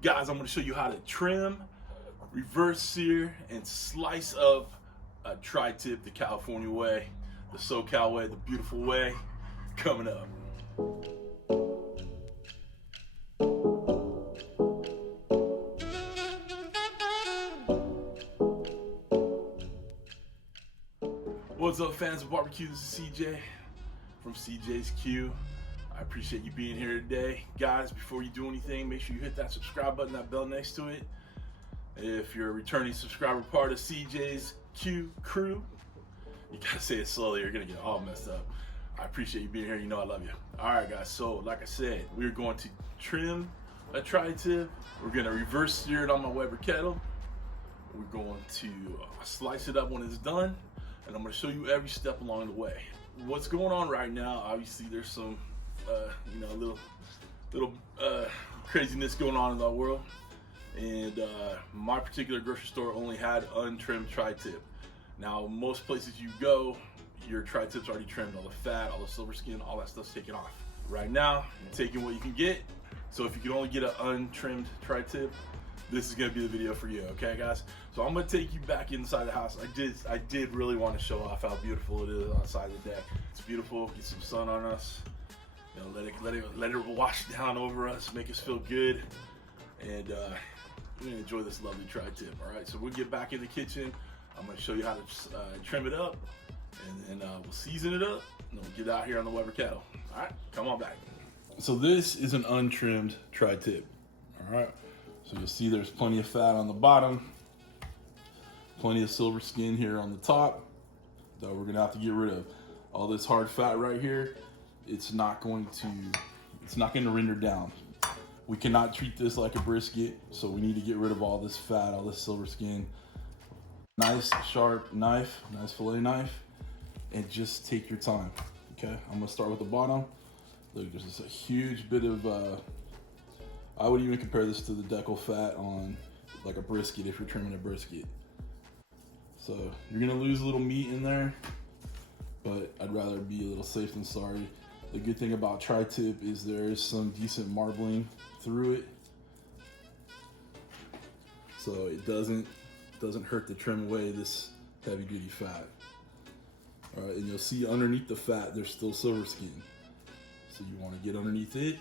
Guys, I'm going to show you how to trim, reverse sear, and slice up a tri-tip the California way, the SoCal way, the beautiful way, coming up. What's up, fans of barbecue? This is CJ from CJ's Q. I appreciate you being here today. Guys, before you do anything, make sure you hit that subscribe button, that bell next to it. If you're a returning subscriber, part of CJ's Q crew, you gotta say it slowly, you're gonna get all messed up. I appreciate you being here, you know I love you. All right, guys, so like I said, we're going to trim a tri-tip. We're gonna reverse sear it on my Weber kettle. We're going to slice it up when it's done, and I'm gonna show you every step along the way. What's going on right now, obviously there's some little craziness going on in the world, and my particular grocery store only had untrimmed tri-tip. Now most places you go, your tri-tip's already trimmed, all the fat, all the silver skin, all that stuff's taken off. Right now, you're taking what you can get, so if you can only get an untrimmed tri-tip, this is gonna be the video for you, okay guys? So I'm gonna take you back inside the house. I did really want to show off how beautiful it is outside the deck. It's beautiful, get some sun on us. You know, let it wash down over us, make us feel good, and we're gonna enjoy this lovely tri-tip. All right, so we'll get back in the kitchen. I'm gonna show you how to trim it up, and then we'll season it up, and then we'll get out here on the Weber kettle. All right, come on back. So this is an untrimmed tri-tip. All right, so you'll see there's plenty of fat on the bottom, plenty of silver skin here on the top that we're gonna have to get rid of. All this hard fat right here, it's not going to render down. We cannot treat this like a brisket, so we need to get rid of all this fat, all this silver skin. Nice sharp knife, nice fillet knife, and just take your time, okay? I'm gonna start with the bottom. Look, there's just a huge bit of, I would even compare this to the decal fat on like a brisket if you're trimming a brisket. So you're gonna lose a little meat in there, but I'd rather be a little safe than sorry. The good thing about tri-tip is there is some decent marbling through it, so it doesn't hurt to trim away this heavy duty fat. All right, and you'll see underneath the fat there's still silver skin, so you want to get underneath it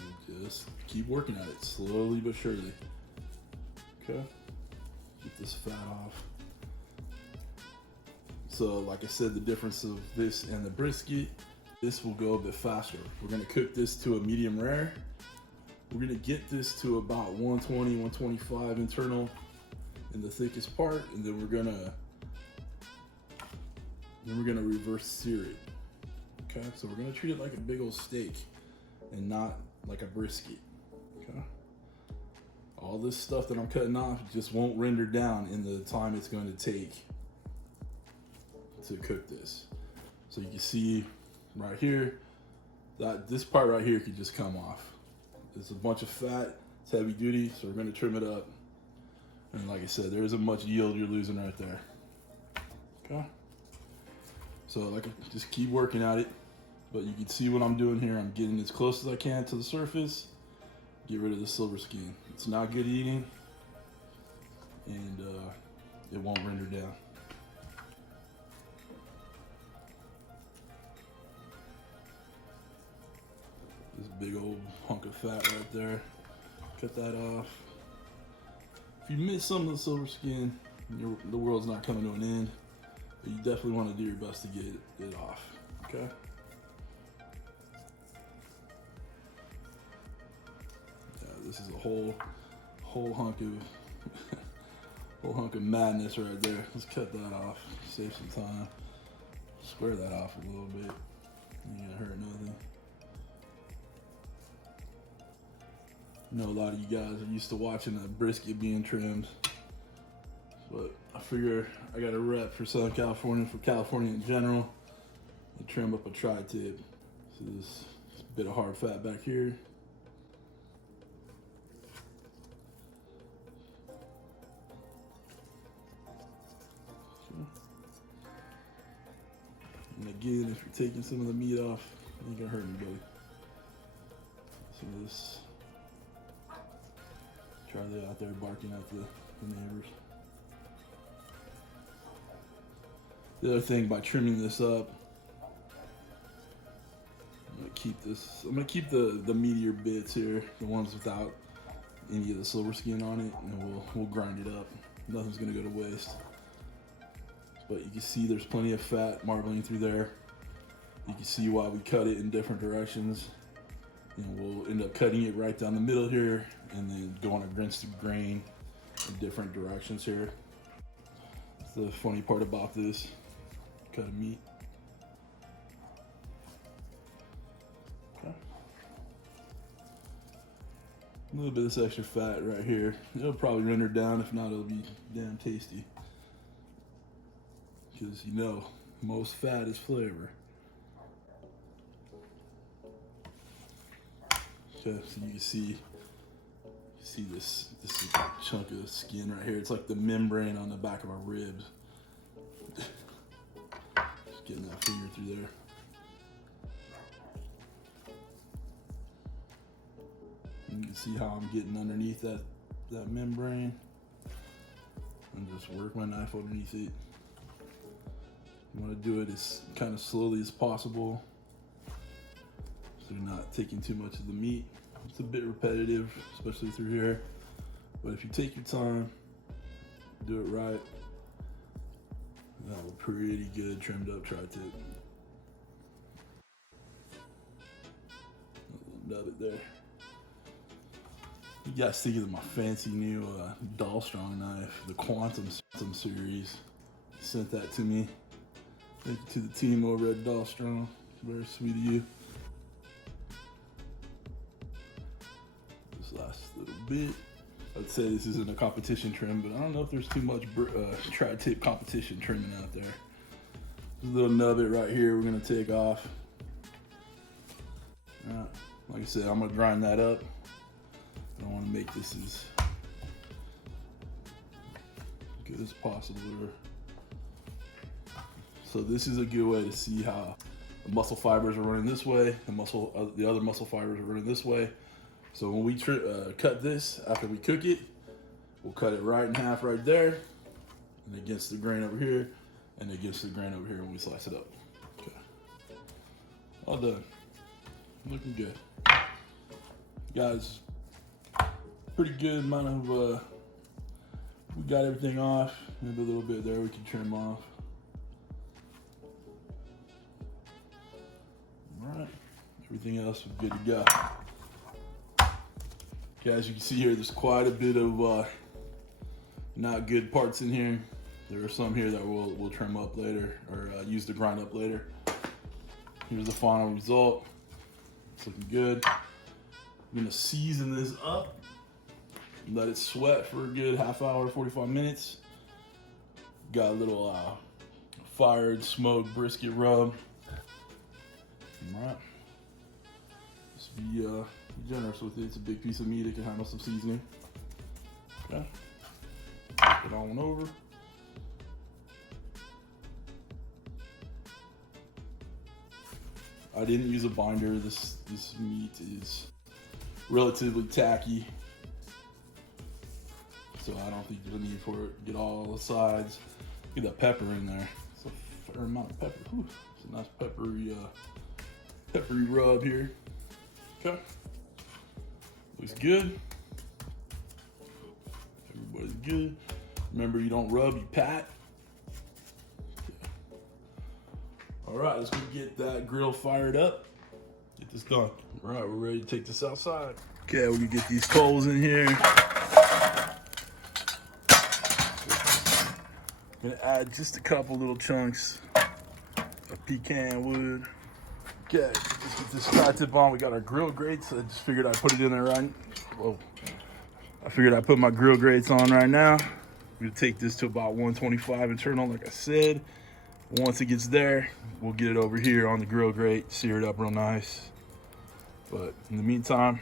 and just keep working at it slowly but surely. Okay, get this fat off. So like I said, the difference of this and the brisket, this will go a bit faster. We're gonna cook this to a medium rare. We're gonna get this to about 120, 125 internal in the thickest part, and then we're gonna reverse sear it. Okay, so we're gonna treat it like a big old steak and not like a brisket. Okay, all this stuff that I'm cutting off just won't render down in the time it's going to take to cook this. So you can see right here that this part right here could just come off. It's a bunch of fat, it's heavy duty, so we're gonna trim it up. And like I said, there isn't much yield you're losing right there. Okay. So just keep working at it. But you can see what I'm doing here. I'm getting as close as I can to the surface. Get rid of the silver skin. It's not good eating, and it won't render down. This big old hunk of fat right there. Cut that off. If you miss some of the silver skin, the world's not coming to an end, but you definitely want to do your best to get it off, okay? Yeah, this is a whole hunk of whole hunk of madness right there. Let's cut that off, save some time. Square that off a little bit. Ain't gonna hurt nothing. I know a lot of you guys are used to watching a brisket being trimmed, but I figure I got a rep for Southern California, for California in general, and trim up a tri-tip. So this bit of hard fat back here. And again, if you're taking some of the meat off, it ain't gonna hurt anybody. Listen to this. Charlie out there barking at the neighbors. The other thing, by trimming this up, I'm gonna keep the meatier bits here, the ones without any of the silver skin on it, and we'll grind it up. Nothing's gonna go to waste. But you can see there's plenty of fat marbling through there. You can see why we cut it in different directions. We'll end up cutting it right down the middle here, and then going against the grain in different directions here. That's the funny part about this cut of meat. Okay. A little bit of this extra fat right here. It'll probably render down. If not, it'll be damn tasty. Because most fat is flavor. Okay, so you can see this chunk of skin right here. It's like the membrane on the back of our ribs. Just getting that finger through there. You can see how I'm getting underneath that membrane, and just work my knife underneath it. You want to do it as kind of slowly as possible, so you're not taking too much of the meat. It's a bit repetitive, especially through here, but if you take your time, do it right, that will pretty good trimmed up tri-tip. Nub it there. You guys think of my fancy new Doll Strong knife, the Quantum series. Sent that to me. Thank you to the team over at Doll Strong. Very sweet of you. This last little bit. I'd say this isn't a competition trim, but I don't know if there's too much tri-tip competition trimming out there. This little nubbit right here we're gonna take off. All right. Like I said, I'm gonna grind that up. I want to make this as good as possible. So this is a good way to see how the muscle fibers are running this way, the other muscle fibers are running this way. So when we cut this, after we cook it, we'll cut it right in half right there, and against the grain over here, and against the grain over here when we slice it up. Okay. All done. Looking good. Guys, pretty good amount of, we got everything off. Maybe a little bit there we can trim off. All right, everything else is good to go. Okay, as you can see here, there's quite a bit of not good parts in here. There are some here that we'll trim up later, or use to grind up later. Here's the final result. It's looking good. I'm gonna season this up. Let it sweat for a good half hour, 45 minutes. Got a little fired smoked brisket rub. All right. Just be generous with it. It's a big piece of meat. It can handle some seasoning. Okay. Put it on over. I didn't use a binder. This meat is relatively tacky, so I don't think there's a need for it. Get all the sides. Get that pepper in there. It's a fair amount of pepper. Whew. It's a nice peppery rub here. Okay. Looks good. Everybody's good. Remember, you don't rub, you pat. Okay. All right, let's go get that grill fired up. Get this done. All right, we're ready to take this outside. Okay, we're gonna get these coals in here. Gonna add just a couple little chunks of pecan wood. Okay, let's get this tri-tip on. We got our GrillGrates. I just figured I'd put it in there right. Whoa. I figured I'd put my GrillGrates on right now. We're gonna take this to about 125 internal, like I said. Once it gets there, we'll get it over here on the GrillGrate, sear it up real nice. But in the meantime,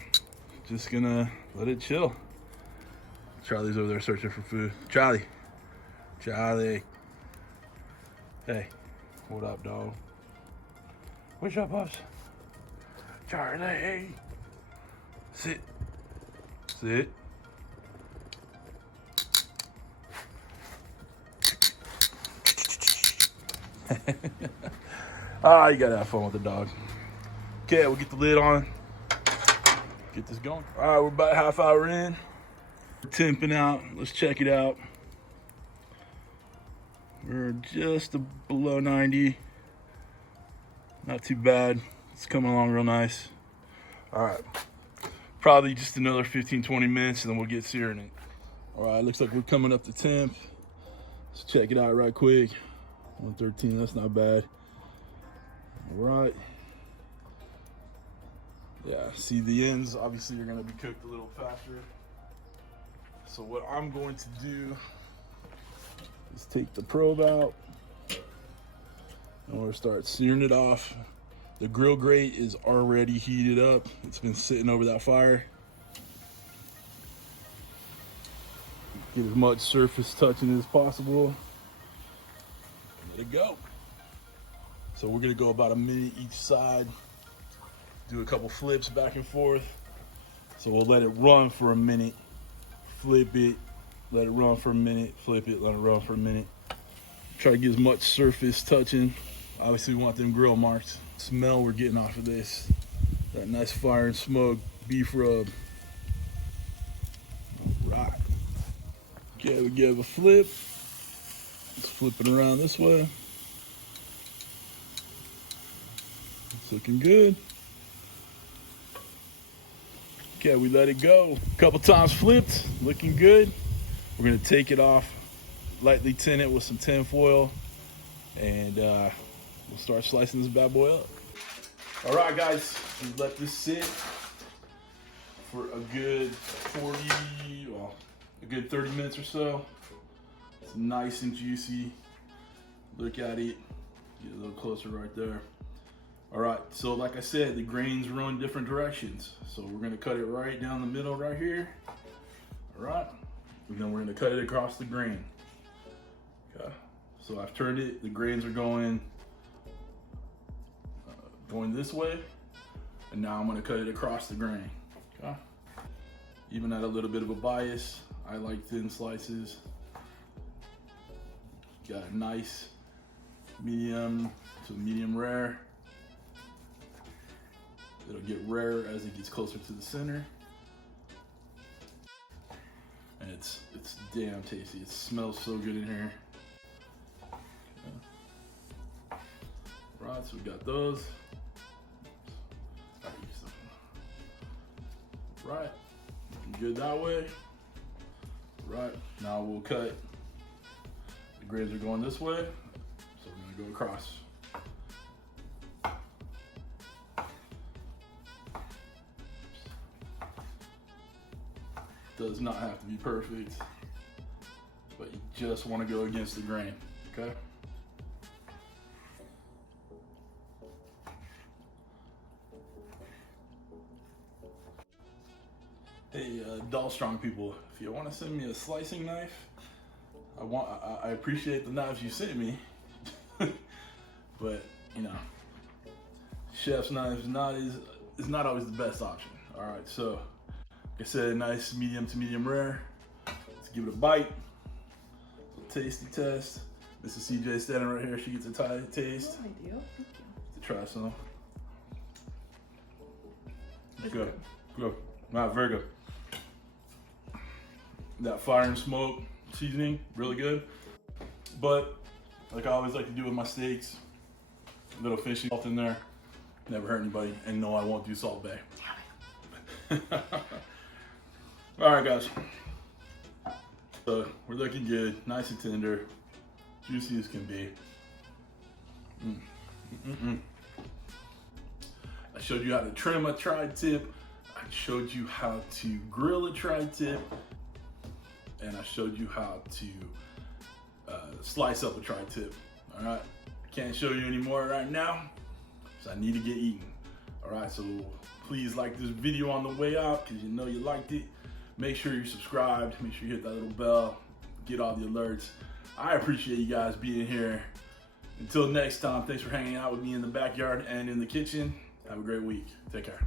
just gonna let it chill. Charlie's over there searching for food. Charlie. Hey, what up, dog? What's up, boss? Charlie. Sit. Sit. Ah, you gotta have fun with the dog. Okay, we'll get the lid on. Get this going. All right, we're about half hour in. We're temping out. Let's check it out. We're just below 90. Not too bad. It's coming along real nice. All right. Probably just another 15-20 minutes and then we'll get searing it. All right, looks like we're coming up to temp. Let's check it out right quick. 113, that's not bad. All right. Yeah, see the ends obviously are gonna be cooked a little faster. So what I'm going to do is take the probe out and we'll start searing it off. The grill grate is already heated up. It's been sitting over that fire. Get as much surface touching as possible. Let it go. So we're gonna go about a minute each side. Do a couple flips back and forth. So we'll let it run for a minute, flip it, let it run for a minute, flip it, let it run for a minute. Try to get as much surface touching. Obviously we want them grill marks. Smell we're getting off of this. That nice fire and smoke beef rub. All right. Okay, we give a flip. Let's flip it around this way. It's looking good. Okay, we let it go. A couple times flipped, looking good. We're gonna take it off, lightly tint it with some tin foil, and we'll start slicing this bad boy up. All right, guys, we let this sit for a good 30 minutes or so. It's nice and juicy. Look at it. Get a little closer right there. All right, so like I said, the grains run different directions. So we're gonna cut it right down the middle right here. All right, and then we're gonna cut it across the grain. Okay, so I've turned it, the grains are going this way, and now I'm gonna cut it across the grain. Okay, even at a little bit of a bias, I like thin slices. Got a nice medium to medium rare. It'll get rarer as it gets closer to the center. And it's damn tasty. It smells so good in here. Okay. Right, so we got those. Right, good that way. Right, now we'll cut. The grains are going this way, so we're gonna go across. Does not have to be perfect, but you just want to go against the grain, okay? Hey, Doll Strong people, if you want to send me a slicing knife, I appreciate the knives you sent me, but you know, chef's knives is not always the best option. All right, so. Like I said, nice medium to medium rare. Let's give it a bite. A tasty test. Mrs. CJ standing right here. She gets a taste. Oh, I do. Thank you. To try some. Good. Good. Not very good. That fire and smoke seasoning, really good. But like I always like to do with my steaks, a little fishy salt in there. Never hurt anybody. And no, I won't do Salt Bay. All right, guys. So we're looking good, nice and tender, juicy as can be. I showed you how to trim a tri-tip. I showed you how to grill a tri-tip, and I showed you how to slice up a tri-tip. All right, can't show you anymore right now, so I need to get eating. All right, so please like this video on the way out, because you know you liked it. Make sure you're subscribed, make sure you hit that little bell, get all the alerts. I appreciate you guys being here. Until next time, thanks for hanging out with me in the backyard and in the kitchen. Have a great week. Take care.